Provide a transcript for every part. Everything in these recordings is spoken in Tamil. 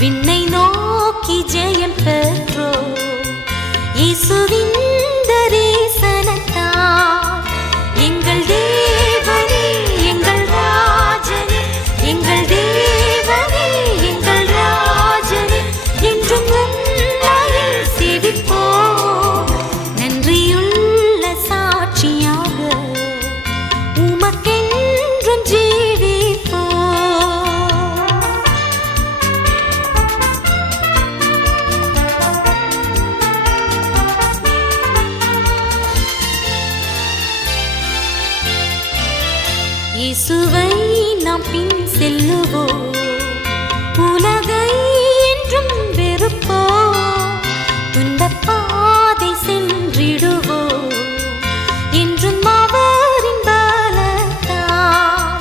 விண்ணை நோக்கி ஜெயம் பெற்றோ இயேசுவின் தரிசனத்தால் எங்கள் தேவனே எங்கள் ராஜனே எங்கள் தேவனே எங்கள் ராஜனே என்றும் உம்மையே சேவிப்போம் நன்றியுள்ள சாட்சியாக உமக்கென்றும் இயேசுவை நாம் பின் செல்லுவோம் உலகை என்றும் வெறுப்போம் துன்பப் பாதை சென்றிடுவோம் என்றும் அவரின் பலத்தால்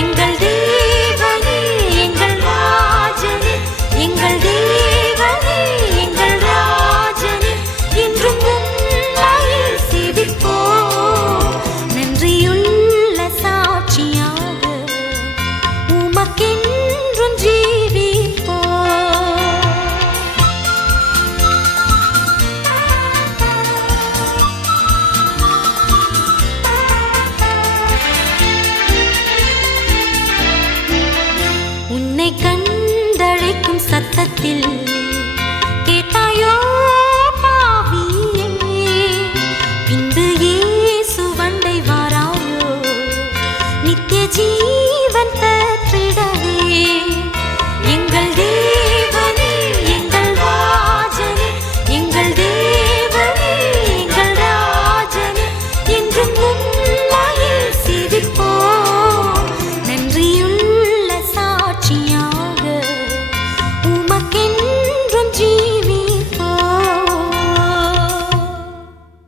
எங்கள் தேவனே எங்கள் ராஜனே எங்கள் தேவனே எங்கள் ராஜனே என்றும் உம்மையே சேவிப்போம் நன்றியுள்ள சாட்சியாக உமக்கென்றும் ஜீவிப்போம். உன்னை கண்டழைக்கும் சத்தத்தில் கேட்டாயோ